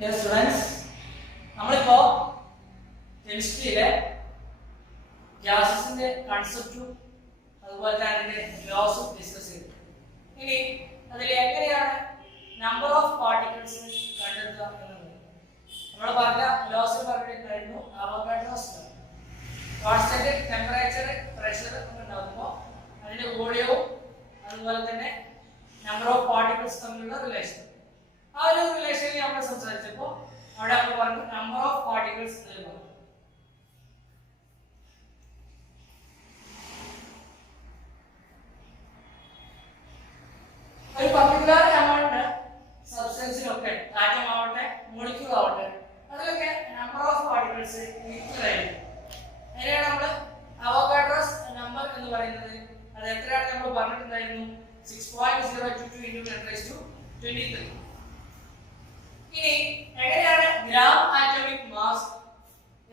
Dear students, നമ്മളിപ്പോ കെമിസ്ട്രിയിലെ ഗ്യാസസിന്റെ കൺസെപ്റ്റും അതുപോലെ തന്നെ അതിന്റെ ലോസും ഡിസ്കസ് ചെയ്തു. ഇനി അതിൽ എങ്ങനെയാണ് നമ്പർ ഓഫ് പാർട്ടിക്കിൾസ് കണ്ടെത്തുക എന്നുള്ളത് നമ്മൾ പറഞ്ഞ ലോസ് പറഞ്ഞിട്ടുണ്ടായിരുന്നു. Avogadro's law, constant temperature pressure ഒക്കെ ഉണ്ടാകുമ്പോൾ അതിന്റെ വോളിയവും അതുപോലെ തന്നെ നമ്പർ ഓഫ് പാർട്ടിക്കിൾസ് തമ്മിലുള്ള റിലേഷൻ, ആ ഒരു റിലേഷനിൽ നമ്മൾ സംസാരിച്ചപ്പോൾ അവിടെ നമ്മൾ പറഞ്ഞു നമ്പർ ഓഫ് പാർട്ടിക്കിൾസ് എന്ന് പറഞ്ഞു. ഒരു പർട്ടിക്കുലർ എമൗണ്ട് സബ്സ്റ്റൻസിലൊക്കെ, ആറ്റം ആവട്ടെ മോളിക്യൂൾ ആവട്ടെ, അതിലൊക്കെ നമ്പർ ഓഫ് പാർട്ടിക്കിൾസ് ഈക്വൽ ആയിരിക്കും. അതിനെയാണ് നമ്മൾ അവോഗാഡ്രോസ് നമ്പർ എന്ന് പറയുന്നത്. അത് എത്രയാണ് നമ്മൾ പറഞ്ഞിട്ടുണ്ടായിരുന്നു? 6.022 × 10⁻23. ഇനി എങ്ങനെയാണ് ഗ്രാം ആറ്റോമിക് മാസ്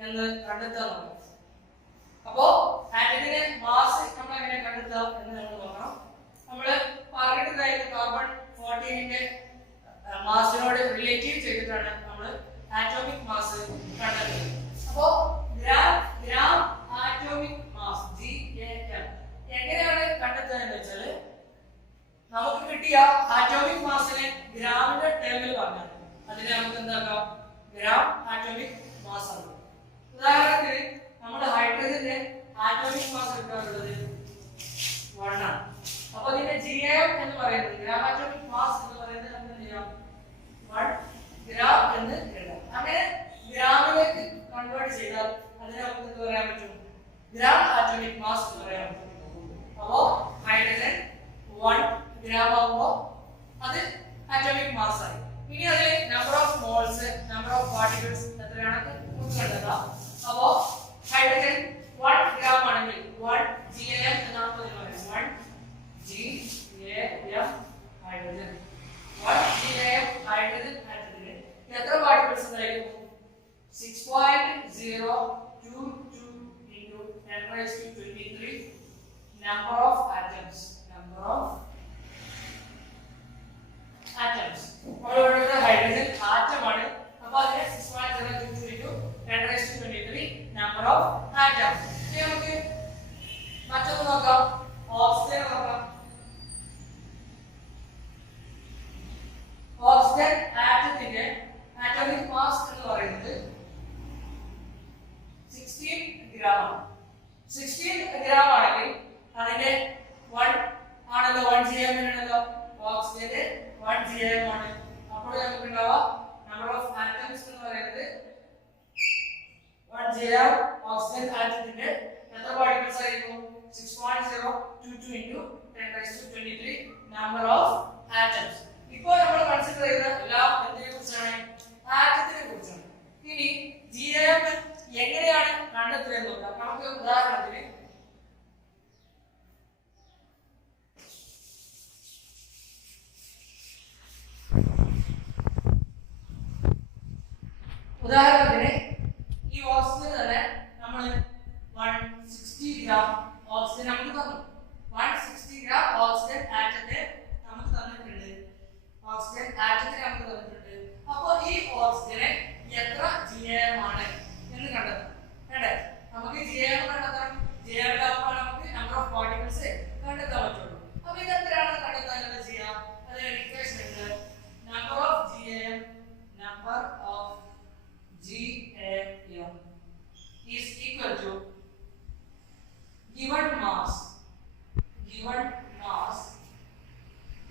എന്ന് കണ്ടെത്താൻ നോക്കാം. അപ്പോ ആറ്റത്തിന്റെ മാസ് നമ്മൾ എങ്ങനെ കണ്ടെത്താം എന്ന് നമ്മൾ നോക്കണം. നമ്മൾ പറഞ്ഞിട്ടുണ്ടായിരുന്നു കാർബൺ 14ന്റെ മാസിനോട് റിലേറ്റീവ് ചെയ്തിട്ടാണ് നമ്മൾ ആറ്റോമിക് മാസ് കണ്ടെത്തുന്നത്. അപ്പോ ഗ്രാം ആറ്റോമിക് മാസ് GAM എങ്ങനെയാണ് കണ്ടെത്തുക എന്ന് വെച്ചാൽ നമുക്ക് കിട്ടിയ ആറ്റോമിക് മാസിനെ ഗ്രാമിന്റെ ടേമിൽ പറഞ്ഞാൽ അതിനെ നമുക്ക് എന്താക്കാം? ഗ്രാം ആറ്റോമിക് മാസ് ആണ്. ഉദാഹരണത്തിന് നമ്മുടെ ഹൈഡ്രജന്റെ ആറ്റോമിക് മാസ് എടുക്കാറുള്ളത് 1 ആണ്. അപ്പോൾ ഇതിന്റെ GAM എന്ന് പറയുന്നത്, ഗ്രാം ആറ്റോമിക് മാസ് എന്ന് പറയുന്നത് നമുക്ക് എന്ത് ചെയ്യാം? 1 ഗ്രാം എന്ന് എഴുതാം. അങ്ങനെ ഗ്രാമിലേക്ക് കൺവേർട്ട് ചെയ്താൽ അതിനെ നമുക്ക് എന്ത് പറയാൻ പറ്റും? ഗ്രാം ആറ്റോമിക് മാസ് എന്ന് പറയാൻ പറ്റും. അപ്പോൾ ഹൈഡ്രജൻ 1 ഗ്രാം ആകുമ്പോൾ അത് ആറ്റോമിക് മാസ് ആയി. ഇനി അതിൽ number of moles, number of particles എത്രയാണെന്ന് കണ്ടെത്താം. അപ്പോൾ ഹൈഡ്രജൻ 1 ഗ്രാം ആണെങ്കിൽ 1 GAM എന്നാണ് പറയുന്നത്. 1 GAM ഹൈഡ്രജൻ, 1 GAM ഹൈഡ്രജൻ ആറ്റത്തിന് എത്ര പാർട്ടിക്കിൾസ് ഉണ്ടായിരിക്കും? 6.022 × 10⁻23 number of atoms. നമ്മളുടെ ഹൈഡ്രജൻ ആറ്റം ആണ്. അപ്പോൾ അതിനെ 6.022 × 10⁻23 number of atoms. ഇനി നമുക്ക് മറ്റൊന്ന് നോക്കാം, ഓക്സിജൻ നോക്കാം. ഓക്സിജൻ ആറ്റത്തിന്റെ ആറ്റോമിക് മാസ് എന്ന് പറയുന്നത് 16 ഗ്രാം ആണ്. 16 ഗ്രാം ആണെങ്കിൽ അതിന്റെ 1 ആണല്ലോ, 1 GAM ആണല്ലോ. ഓക്സിജന്റെ 1 GAM ആണ്. അപ്പോൾ നമുക്ക് ഉണ്ടാവുക നമ്പർ ഓഫ് ആറ്റംസ് എന്ന് പറയുന്നത് 1 GAM ഓക്സിജൻ ആറ്റത്തിന്റെ എത്ര പാർട്ടിക്കിൾസ് ആയിരിക്കും? 6.022 × 10⁻23 നമ്പർ ഓഫ് ആറ്റംസ്. ഇപ്പോൾ നമ്മൾ കൺസിഡർ ചെയ്ത എല്ലാം എന്തിനെ കുറിച്ചാണ്? ആറ്റത്തിനെ കുറിച്ചാണ്. ഇനി GAM എങ്ങനെയാണ് കണ്ടെത്തുക എന്ന് നോക്കാം. നമുക്ക് ഉദാഹരണത്തിന് ഈ ഓക്സിജൻ തന്നെ നമ്മൾ 160 ഗ്രാം ഓക്സിജൻ നമുക്ക് തന്നു. 160 ഗ്രാം ഓക്സിജൻ ആറ്റത്തെ നമുക്ക് തന്നിട്ടുണ്ട്. അപ്പോൾ ഈ ഓക്സിജനെ എത്ര GAM ആണ് എന്ന് കണ്ടെത്താം. വേണ്ടേ? നമുക്ക് GAM കണ്ടെത്താം. GAM ആകുമ്പോൾ നമുക്ക് നമ്പർ ഓഫ് പാർട്ടിക്കിൾസ് കണ്ടെത്താൻ പറ്റുള്ളൂ. അപ്പോൾ ഇത് എത്രയാണെന്ന് കണ്ടെത്താൻ എന്താ ചെയ്യാം? അതിന് ഇക്വേഷൻ ഉണ്ട്. Number of GAM is equal to given mass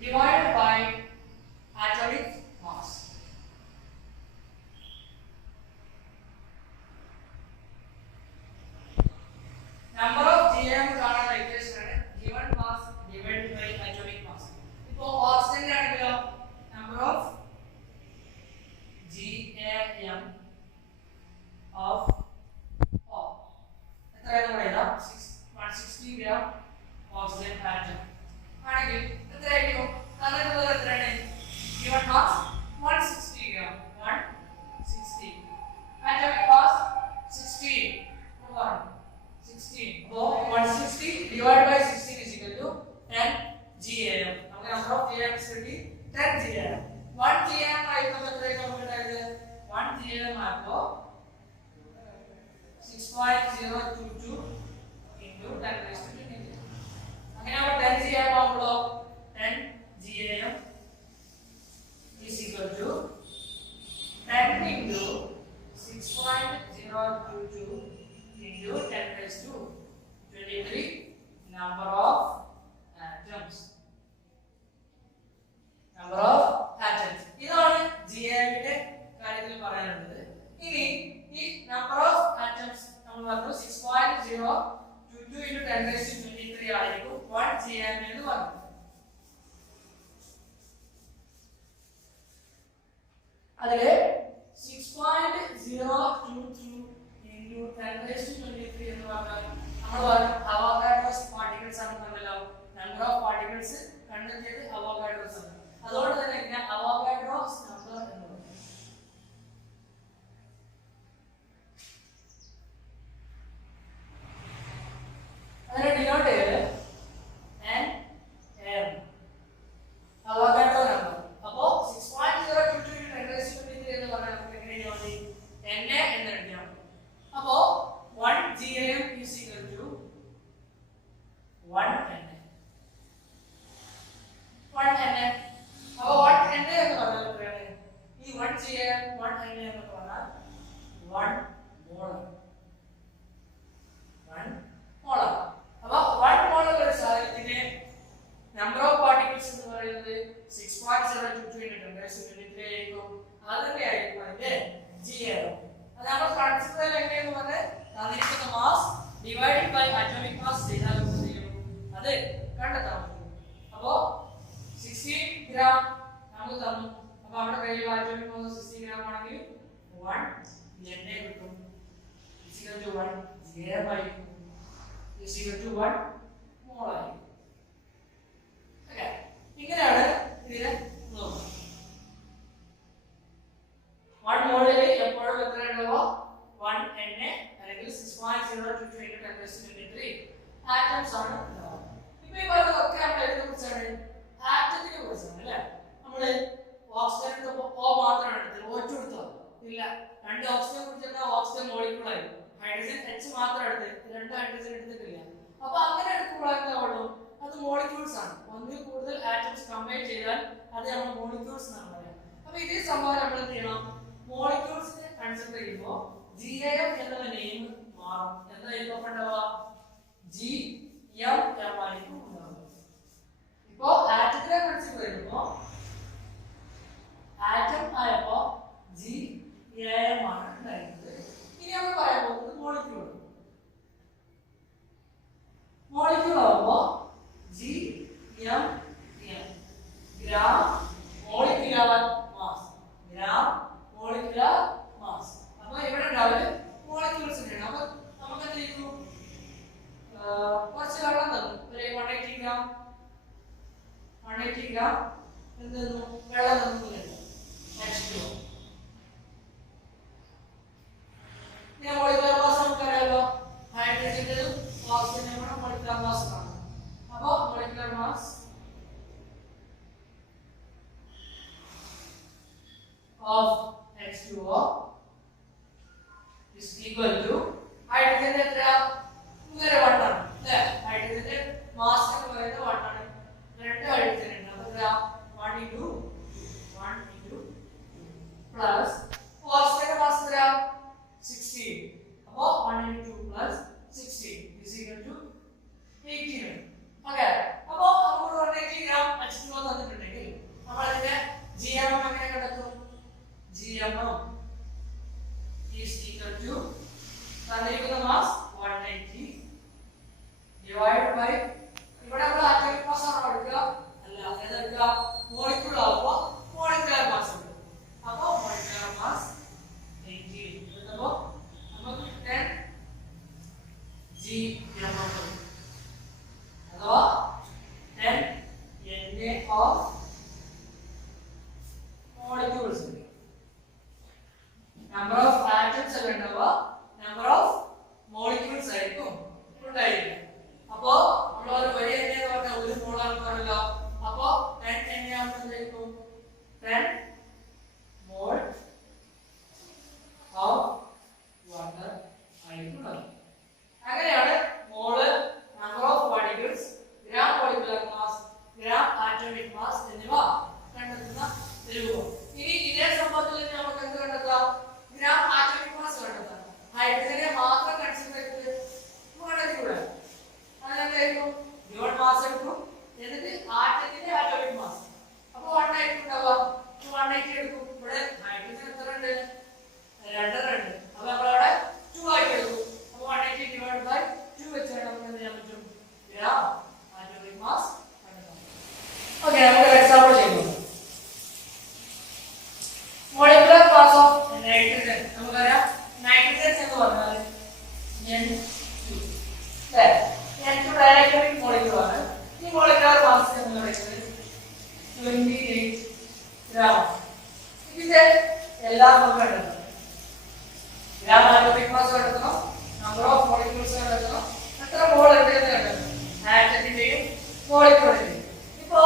divided by atomic mass. Number of GAM കാണാനുള്ള ഇക്വേഷൻ ആണ് given mass divided by atomic mass. ഇപ്പോൾ ഓക്സിജന്റെ ആണെങ്കിലോ number of GAM of എത്രയാണെന്ന് പറയാം? 160 ഗ്രാം ഓക്സിജൻ ആറ്റം ആണെങ്കിൽ എത്രയായിരിക്കും? തന്നിട്ടുള്ളത് എത്രയാണ്? given mass 160 gram, 160 atomic mass 16. അപ്പോൾ 160 divided by 16 is equal to 10 GAM. നമുക്ക് number of GAMs കിട്ടി 10 GAM. 1 GAM ആയിരിക്കും എത്രയാണ് നമുക്ക് ഉണ്ടായത്? 10⁻23 ആയിരിക്കും 1 gm എന്ന് പറഞ്ഞു. അതിലെ 6.022 into 10⁻23 എന്ന് പറഞ്ഞാൽ നമ്മൾ പറഞ്ഞു അവോഗാഡ്രോസ് പാർട്ടിക്കിൾസ് ആണ് പറഞ്ഞല്ലോ. നമ്പർ ഓഫ് പാർട്ടിക്കിൾസ് കണ്ടെത്തിയത് അവോഗാഡ്രോസ് ആണ്. അതുകൊണ്ട് തന്നെ ഇതിനെ അവോഗാഡ്രോസ് നമ്പർ എന്ന് പറയും. അതിനെ ഡിനോട്ട് ചെയ്ത് n അവോഗാഡ്രോ നമ്പർ. അപ്പോ 6.022 into 10⁻23 എന്ന് പറഞ്ഞാൽ നമുക്ക് എങ്ങനെ എഴുതാം? n എന്ന് എഴുതാം. അപ്പോ 1 gm is equal to 1 n. 1 n. അപ്പോ 1 n എന്ന് പറഞ്ഞാൽ എത്രയാണ്? ഈ 1 gm 1 n എന്ന് പറഞ്ഞാൽ 1 മോൾ. 1 മോൾ. അപ്പോ 1 മോൾ ഒരു സാധനത്തിന്റെ നമ്പർ ഓഫ് പാർട്ടിക്കിൾസ് എന്ന് പറയുന്നത് 6.022 into 10⁻23 ആയിരിക്കും. അതിന്റെ ആയിരിക്കും അതിന്റെ gm. അത് നമ്മൾ കൺസിഡർ എങ്ങനെയെന്ന് പറഞ്ഞാൽ തന്നിരിക്കുന്ന mass divided by atomic mass ചെയ്താൽ എന്ത് ചെയ്യും? അത് കണ്ടെത്താൻ പറ്റും. അപ്പോ 16 ഗ്രാം നമുക്ക് തന്നു. അപ്പൊ നമ്മുടെ കയ്യിൽ അറ്റോമിക് മാസ് 16 ഗ്രാം ആണെങ്കിൽ 1 n കിട്ടും. is equal to 1 gm ആയിരിക്കും. is equal to 1 മോൾ ആയിരിക്കും. ഓക്കേ, ഇങ്ങനെയാണ് ഇതിനെ നോക്കുക. 1 മോളിൽ എപ്പോഴും എത്ര ഉണ്ടാവുക? 1 n അല്ലെങ്കിൽ 6.022 into 10⁻23 ആറ്റംസ് ആണ് ഉണ്ടാവുക. ഇപ്പൊ ഈ പറഞ്ഞതൊക്കെ നമ്മൾ ഏതിനെ കുറിച്ചാണ്? ആറ്റത്തിനെ കുറിച്ചാണ് അല്ലേ? നമ്മള് ഓക്സിജൻ എടുത്തപ്പോൾ O മാത്രമാണ് എടുത്തത്, O2 എടുത്തോ? ഇല്ല. 2 ഓക്സിജൻ കുടിച്ചാൽ ഓക്സിജൻ മോളിക്യൂൾ ആയി. ഹൈഡ്രജൻ H മാത്രം എടുത്ത് 2 ഹൈഡ്രജൻ എടുത്തിട്ടില്ല. അപ്പൊ അങ്ങനെ എടുക്കുമ്പോൾ എന്താവുള്ളൂ? അത് മോളിക്യൂൾസ് ആണ്. ഒന്നിൽ കൂടുതൽ ആറ്റംസ് കമ്പൈൻ ചെയ്താൽ അത് നമ്മൾ മോളിക്യൂൾസ് എന്നാണ് പറയുക. അപ്പൊ ഇതേ സംഭവം നമ്മൾ എന്ത് ചെയ്യണം? മോളിക്യൂൾസിനെ കൺസിഡർ ചെയ്യുമ്പോൾ gm എന്നുള്ള നെയിം മാറും. എന്തായിരിക്കും ഉണ്ടാവുക? gmm ആയിരിക്കും ഉണ്ടാവുക. ഇപ്പോ ആറ്റത്തിനെ കൺസിഡർ ചെയ്യുമ്പോൾ ആറ്റം ആയപ്പോ gam ആണ് ഉണ്ടായിരുന്നത്. ഇനി നമ്മൾ പറയാൻ പോകുന്നത് മോളിക്യൂൾ. മോളിക്യൂൾ ആവുമ്പോൾ gmm gram molecular mass. Gram molecular mass. അപ്പൊ ഇവിടെ ഉണ്ടാവില്ല മോളിക്യൂൾസ് ഉണ്ട്. അപ്പൊ നമുക്ക് എന്ത് ചെയ്തു? കുറച്ച് വെള്ളം തന്നു. ഒരു 180 ഗ്രാം എന്ത് തന്നു? വെള്ളം തന്നു. H2O. ഇനി മോളിക്യുലർ മാസ് നമുക്കറിയാലോ. ഹൈഡ്രജന്റെതും ഓക്സിജന്റെയും കൂടെ മോളിക്യുലർ മാസ് ആണ്. അപ്പൊ molecular mass of H2O is equal to hydrogen എത്ര? ഇങ്ങനെ 1 ആണ് അല്ലേ? ഹൈഡ്രജന്റെ മാസ് എന്ന് പറയുന്നത് 1 ആണ്. 2 ഹൈഡ്രജൻ ഉണ്ട്. അപ്പോൾ എത്ര? 1 into 2 plus ഓക്സിജന്റെ മാസ് എത്ര? 16. അപ്പോൾ 1 into 2 plus 16 is equal to 18. Okay, അപ്പോൾ നമുക്ക് 180 ഗ്രാം H2O തന്നിട്ടുണ്ടെങ്കിൽ നമ്മൾ അതിന്റെ gm എങ്ങനെ കണ്ടെത്തും? gm is equal to തന്നിരിക്കുന്ന മാസ് 180 divided by ഇവിടെ നമ്മൾ ആറ്റോമിക് മാസ് ആണ് എടുക്കുക അല്ല ഏതെടുക്കുക? മോളിക്യൂൾ ആവുമ്പോൾ മോളിക്യുലർ മാസ് ഉണ്ട്. അപ്പോൾ മോളിക്യുലർ മാസ് 80 എടുത്തപ്പോൾ നമുക്ക് 10 gm അഥവാ 10 na of molecules. Number of atoms are number of molecules ആയിരിക്കും ഉണ്ടായിരിക്കും. അപ്പോൾ നമ്മൾ ഒരു വലിയ എണ്ണ എന്ന് പറഞ്ഞാൽ 1 molar gram atomic mass. Okay, നമുക്ക് എക്സാമ്പിൾ ചെയ്യുന്നു. Molecular mass of nitrogen. നമുക്കറിയാം nitrogen എന്ന് പറഞ്ഞാൽ N2. അല്ലേ? N2 ഡയറക്റ്റ് മോളിക്യൂൾ ആണ്. ഈ molecular mass എന്ന് പറയുന്നത് 28 gram. ഇതിന്റെ എല്ലാം നമുക്ക് കണ്ടെത്തണം. gram atomic mass കണ്ടെത്തണം, number of molecules കണ്ടെത്തണം, എത്ര മോൾ ഉണ്ട് എന്ന് കണ്ടെത്തണം. ആറ്റത്തിന്റെയും മോളിക്യൂളിന്റെയും. ഇപ്പോ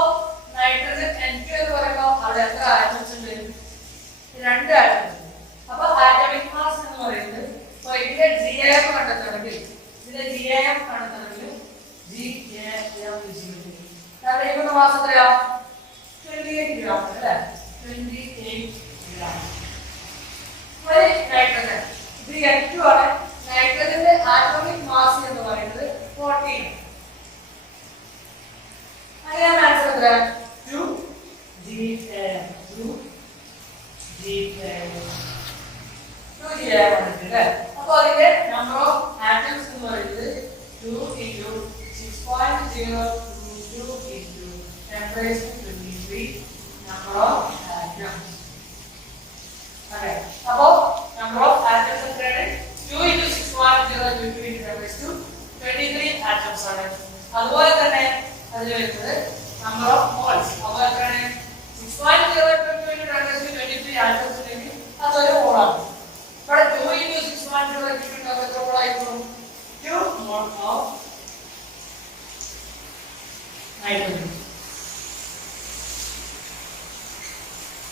നൈട്രജൻ N2 എന്ന് പറയുമ്പോൾ അവിടെ എത്ര ആറ്റംസ് ഉണ്ട്? 2 ആറ്റംസ്. അപ്പോൾ ആറ്റോമിക് മാസ് എന്ന് പറയുന്നത് ഇപ്പോൾ ഇതിന്റെ GAM കണ്ടെത്തണമെങ്കിൽ GAM മാസ് എത്രയാ? 28 gram അല്ലേ? 28 gram. നൈട്രജൻ ഇത് N2 ആണ്. നൈട്രജന്റെ ആറ്റോമിക് മാസ് എന്ന് പറയുന്നത് 14. അങ്ങനെ ആൻസർ എത്ര? 2 GAM. 2 GAM. 2 GAM ആണ് അല്ലേ? അപ്പോൾ അതിന്റെ നമ്പർ ഓഫ് ആറ്റംസ് എന്ന് പറയുന്നത് 2 into 6.022 into 10⁻23 number of atoms. Okay. അപ്പോൾ number of atoms എത്രയാണ്? 2 into 6.022 into 10⁻23 atoms ആണ്. അതുപോലെ തന്നെ അതിൽ വരുന്നത് number of moles. അപ്പോൾ എത്രയാണ്? 6.022 into 10⁻23 atoms ഉണ്ടെങ്കിൽ അതൊരു മോൾ ആണ്. ഇവിടെ 2 into 6.022 എത്ര മോൾ ആയിരിക്കും? 2 mole of nitrogen.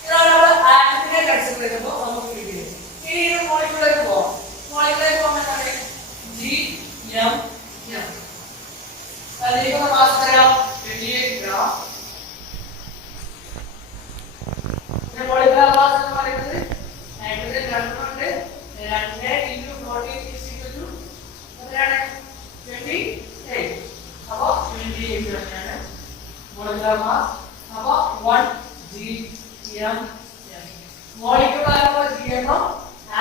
ഇതാണ് നമ്മൾ ആറ്റത്തിനെ കൺസിഡർ ചെയ്യുമ്പോൾ നമുക്ക് കിട്ടിയത്. ഇനി ഇത് മോളിക്യൂളിലേക്ക് പോകാം. മോളിക്യൂളിലേക്ക് പോകുമ്പോൾ എന്താണ്? GM. അതിലേക്കുള്ള മാസ് എത്രയാണ്? 28 gram. ഇതിന്റെ മോളിക്യൂളർ മാസ് എന്ന് പറയുന്നത് നൈട്രജൻ 2 ഉണ്ട്. 2 into 14 is equal to എത്രയാണ്? 28. അപ്പോൾ 28 തന്നെയാണ് മോളിക്യൂളർ മാസ്. അപ്പോൾ 1 GM. മോളിക്യൂൾ ആയപ്പോൾ GM,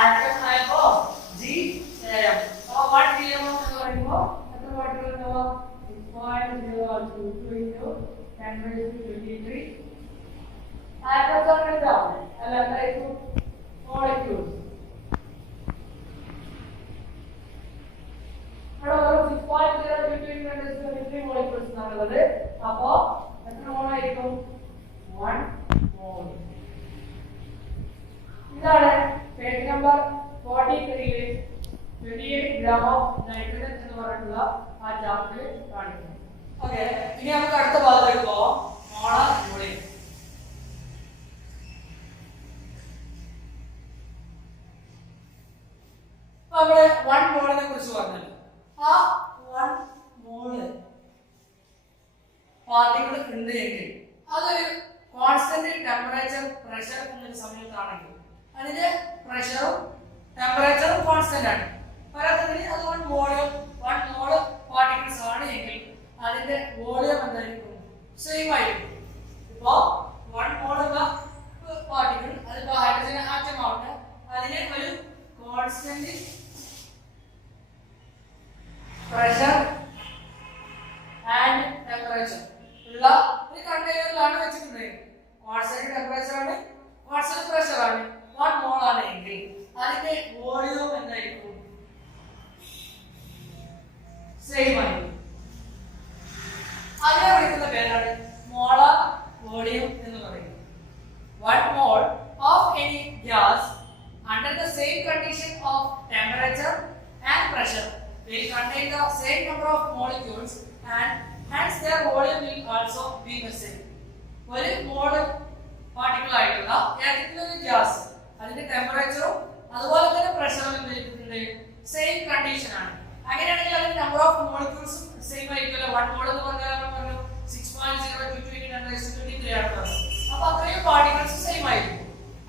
ആറ്റം ആയപ്പോൾ GAM. അപ്പോൾ 1 GM എന്ന് പറയുമ്പോൾ എത്ര മോളിക്യൂൾ ഉണ്ടാവും? 6.022 into 10⁻23 atoms ആണ് ഉണ്ടാവും. അല്ല എന്തായിരിക്കും? മോളിക്യൂൾസ്. ഇവിടെ ഒരു 6.022 into 10⁻23 മോളിക്യൂൾസ് ആണുള്ളത്. അപ്പോൾ എത്ര മോൾ ആയിരിക്കും? 1 മോൾ. ഇതാണ് പേജ് നമ്പർ 43 ലെ 28 gram of nitrogen എന്ന് പറഞ്ഞിട്ടുള്ള ആ ചാപ്റ്റർ കാണിക്കുന്നത്. ഓക്കേ, ഇനി നമുക്ക് അടുത്ത ഭാഗത്തേക്ക് പോവാം. Molar volume. നമ്മൾ 1 മോളിനെ കുറിച്ച് പറഞ്ഞല്ലോ. ആ 1 മോള് പാർട്ടിക്കിൾ ഉണ്ട് എങ്കിൽ അതൊരു കോൺസ്റ്റന്റ് ടെമ്പറേച്ചർ പ്രഷർ എന്നൊരു സമയത്താണെങ്കിൽ അതിന്റെ പ്രഷറും ടെമ്പറേച്ചറും കോൺസ്റ്റന്റ് ആണ്. പരമാവധി അത് 1 മോള് പാർട്ടിക്കിൾസ് ആണ് എങ്കിൽ അതിന്റെ വോളിയം എന്തായിരിക്കും? സെയിം ആയിരിക്കും. ഇപ്പോ 1 മോളുള്ള പാർട്ടിക്കിൾ അതിപ്പോ ഹൈഡ്രജൻ ആറ്റം ആവട്ടെ, അതിന് ഒരു കോൺസ്റ്റന്റ് പ്രഷർ ആൻഡ് ടെമ്പറേച്ചർ ഉള്ള ഒരു കണ്ടെയ്നറിലാണ് വെച്ചിട്ടുണ്ടെങ്കിൽ കോൺസ്റ്റന്റ് ടെമ്പറേച്ചർ ആണ്, കോൺസ്റ്റന്റ് പ്രഷർ ആണ്, 1 മോൾ ആണ് എങ്കിൽ അതിന്റെ വോളിയം എന്തായിരിക്കും? സെയിം ആയിരിക്കും. അതിനെ വിളിക്കുന്ന പേരാണ് മോളാർ വോളിയം എന്ന് പറയുന്നത്. 1 mole of any gas under the same condition of temperature and pressure will contain the same number of molecules and hence their volume will also be the same. ഒരു മോൾ particle ആയിട്ടുള്ള ഏതെങ്കിലും ഒരു gas അതിന്റെ ടെമ്പറേച്ചറും അതുപോലെ തന്നെ പ്രഷറും എന്തെയ്തിട്ടുണ്ട്? സെയിം കണ്ടീഷൻ ആണ്. അങ്ങനെയാണെങ്കിൽ അതിന്റെ നമ്പർ ഓഫ് മോളിക്യൂൾസും സെയിം ആയിരിക്കുമല്ലോ. 1 മോൾ എന്ന് പറഞ്ഞാൽ നമ്മൾ പറഞ്ഞു 6.022 into 10⁻23 ആണ് പറഞ്ഞത്. അപ്പോൾ അത്രയും പാർട്ടിക്കിൾസ് സെയിം ആയിരിക്കും.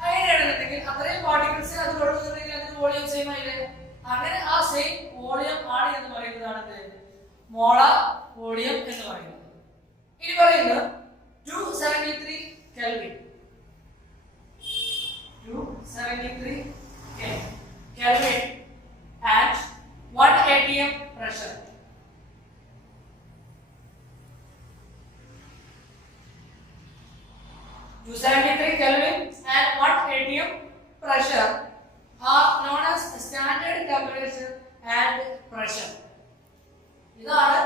അങ്ങനെയാണെന്നുണ്ടെങ്കിൽ അത്രയും പാർട്ടിക്കിൾസ് അതിലുള്ളതെങ്കിൽ അതിന്റെ വോളിയം സെയിം ആയില്ലേ? അങ്ങനെ ആ സെയിം വോളിയം ആണ് എന്ന് പറയുന്നതാണ് മോളാർ വോളിയം എന്ന് പറയുന്നത്. ഇനി പറയുന്നത് 273 Kelvin. 273 Kelvin at 1 atm pressure. 273 Kelvin and 1 atm pressure are known as standard temperature and pressure. ഇതാണ്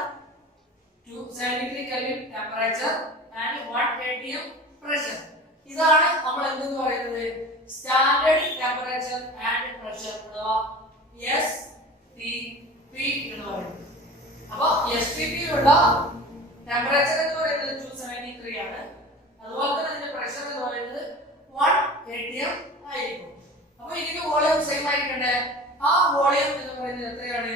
273 Kelvin temperature and 1 atm pressure. ഇതാണ് നമ്മൾ എന്തെന്ന് പറയുന്നത് സ്റ്റാൻഡേർഡ് ടെമ്പറേച്ചർ ആൻഡ് പ്രഷർ അഥവാ STP എന്ന് പറയുന്നത്. അപ്പോൾ STP യിലുള്ള ടെമ്പറേച്ചർ എന്ന് പറയുന്നത് 273 ആണ്. അതുപോലെ തന്നെ അതിന്റെ പ്രഷർ എന്ന് പറയുന്നത് 1 atm ആയിരിക്കും. അപ്പോൾ ഇതിന്റെ വോളിയം സെയിം ആയിരിക്കണ്ടേ? ആ വോളിയം എന്ന് പറയുന്നത് എത്രയാണ്?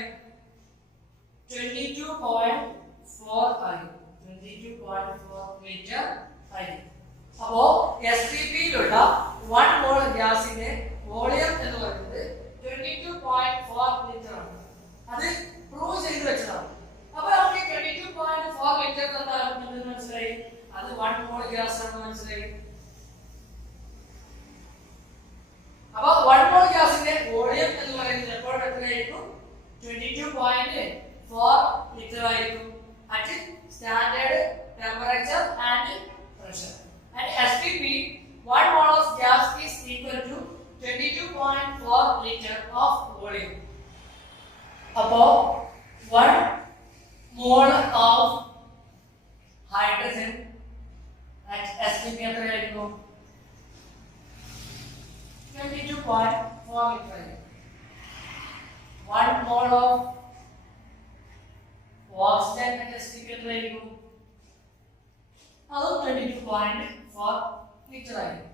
22.4 ആയിരിക്കും. 22.4 ലിറ്റർ ആയിരിക്കും. അപ്പോ STP യിലുള്ള 1 മോൾ ഗ്യാസിന്റെ വോളിയം എന്ന് പറയുന്നത് 22.4 ലിറ്റർ ആണ്. അത് പ്രൂവ് ചെയ്തു വെച്ചതാണ്. അപ്പോൾ നമുക്ക് 22.4 ലിറ്റർ എന്താണെന്ന് മനസ്സിലായി. അത് 1 മോൾ ഗ്യാസ് ആണെന്ന് മനസ്സിലായി. അപ്പോൾ 1 മോൾ ഗ്യാസിന്റെ വോളിയം എന്ന് പറയുന്നത് എപ്പോഴും എത്രയായിരിക്കും? 22.4 ലിറ്റർ ആയിരിക്കും. At standard temperature and pressure. And STP, 1 mole of gas is equal to 22.4 liter of volume. About 1 mole of hydrogen at STP എത്രയായിരിക്കും? 22.4 liter. 1 mole of oxygen at STP എത്രയായിരിക്കും? അതും 22.4 ലിറ്റർ ആയിരിക്കും.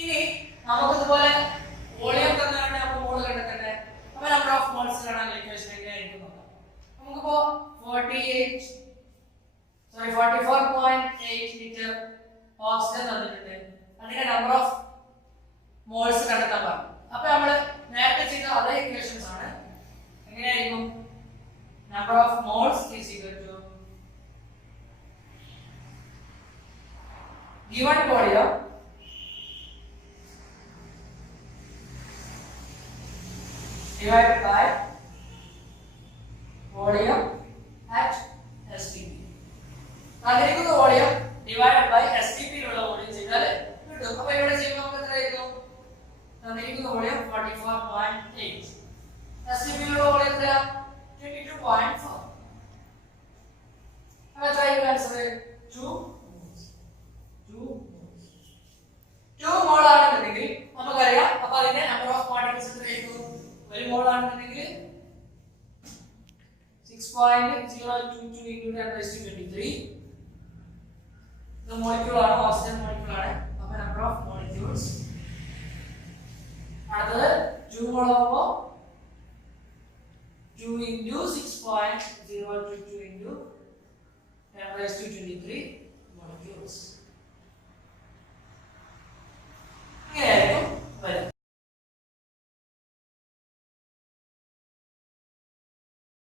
ഇനി നമുക്ക് ഇതുപോലെ വോളിയം തന്നിട്ട് നമ്മൾ മോൾ കണ്ടെത്തണ്ടേ? അപ്പോൾ നമ്പർ ഓഫ് മോൾസ് കാണാൻ ഇക്വേഷൻ എങ്ങനെയായിരിക്കും നോക്കാം. നമുക്കിപ്പോ 44.8 ലിറ്റർ ഓക്സിജൻ തന്നിട്ടുണ്ട്. അതിന്റെ നമ്പർ ഓഫ് മോൾസ് കണ്ടെത്താൻ പറഞ്ഞു. അപ്പോൾ നമ്മൾ നേരത്തെ ചെയ്ത അതേ ഇക്വേഷൻസ് ആണ്. എങ്ങനെയായിരിക്കും? Number of moles is equal to given volume divided by volume at STP. തന്നിരിക്കുന്ന വോളിയം ഡിവൈഡഡ് ബൈ STP യിലുള്ള വോളിയം ചെയ്താൽ കിട്ടും. അപ്പോൾ ഇവിടെ ചെയ്യുമ്പോൾ നമുക്ക് എത്രയായിരിക്കും? തന്നിരിക്കുന്ന വോളിയം 44.8. STP യിലുള്ള വോളിയം എത്രയാ? 22.4. അപ്പോൾ എത്രയായിരിക്കും ആൻസർ? 2 മോൾ ആണെന്നുണ്ടെങ്കിൽ നമുക്കറിയാം. അപ്പോൾ അതിന്റെ നമ്പർ ഓഫ് പാർട്ടിക്കിൾസ് എത്രയായിരിക്കും? 1 മോൾ ആണെന്നുണ്ടെങ്കിൽ 6.022 into 10⁻23. ഇത് മോളിക്യൂൾ ആണ്, ഓക്സിജൻ മോളിക്യൂൾ ആണ്. അപ്പോൾ നമ്പർ ഓഫ് മോളിക്യൂൾസ് അടുത്തത് 2 മോൾ ആവുമ്പോൾ 2 into 6.022 into 10⁻23 molecules.